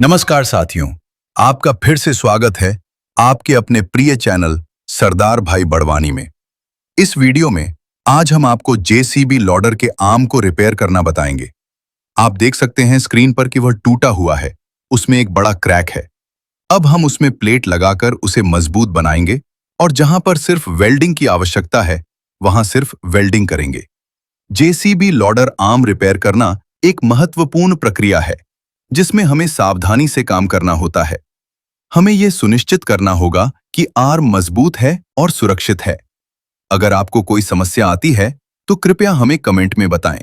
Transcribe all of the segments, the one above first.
नमस्कार साथियों, आपका फिर से स्वागत है आपके अपने प्रिय चैनल सरदार भाई बड़वानी में। इस वीडियो में आज हम आपको जेसीबी लोडर के आर्म को रिपेयर करना बताएंगे। आप देख सकते हैं स्क्रीन पर कि वह टूटा हुआ है, उसमें एक बड़ा क्रैक है। अब हम उसमें प्लेट लगाकर उसे मजबूत बनाएंगे और जहां पर सिर्फ वेल्डिंग की आवश्यकता है, वहां सिर्फ वेल्डिंग करेंगे। जेसीबी लोडर आर्म रिपेयर करना एक महत्वपूर्ण प्रक्रिया है जिसमें हमें सावधानी से काम करना होता है। हमें यह सुनिश्चित करना होगा कि आर्म मजबूत है और सुरक्षित है। अगर आपको कोई समस्या आती है तो कृपया हमें कमेंट में बताएं।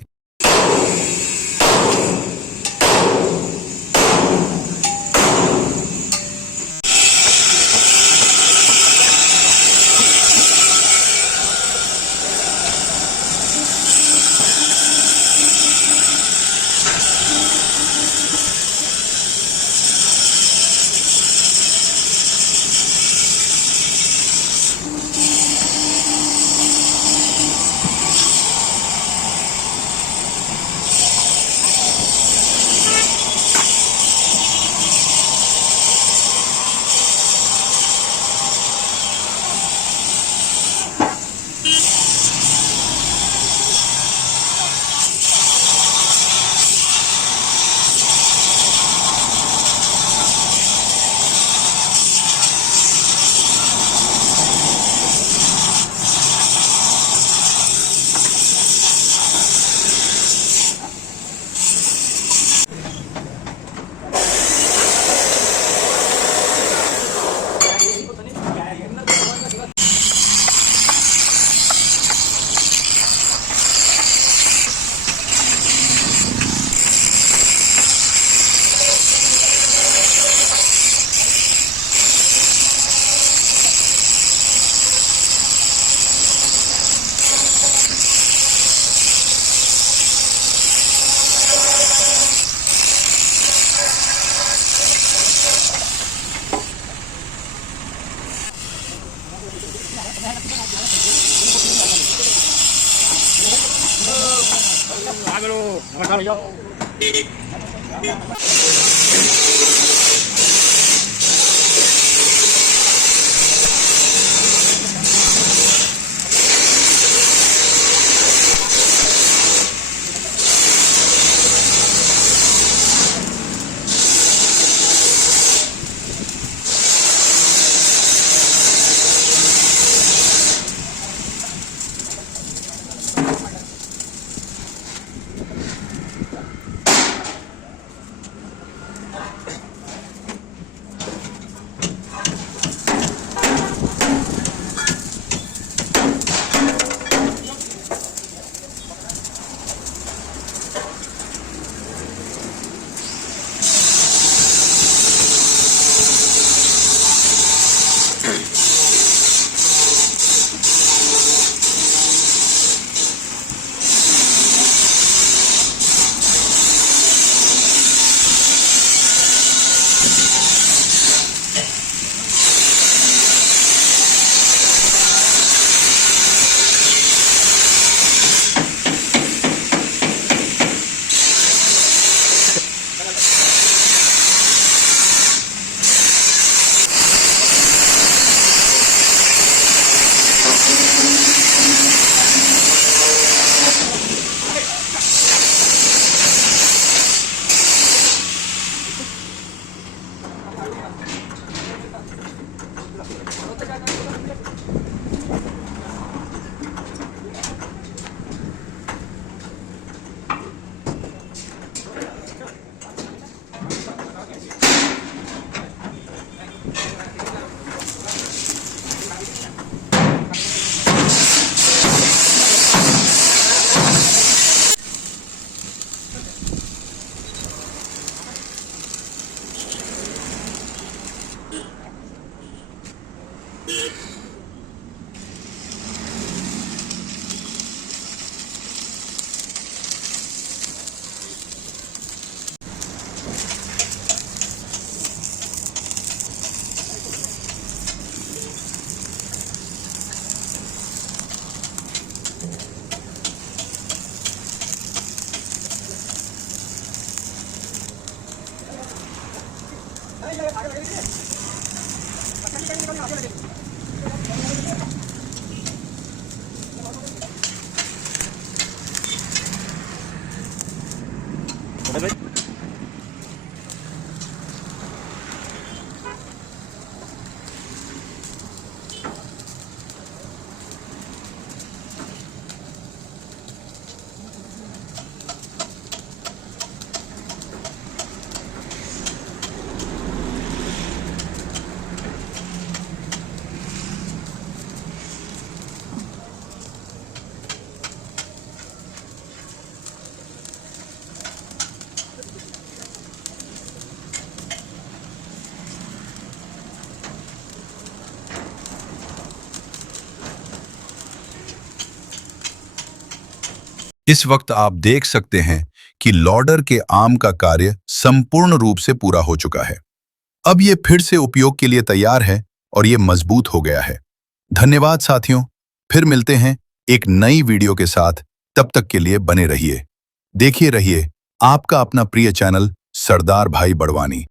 इस वक्त आप देख सकते हैं कि लोडर के आर्म का कार्य संपूर्ण रूप से पूरा हो चुका है। अब ये फिर से उपयोग के लिए तैयार है और ये मजबूत हो गया है। धन्यवाद साथियों, फिर मिलते हैं एक नई वीडियो के साथ। तब तक के लिए बने रहिए, देखिए रहिए आपका अपना प्रिय चैनल सरदार भाई बड़वानी।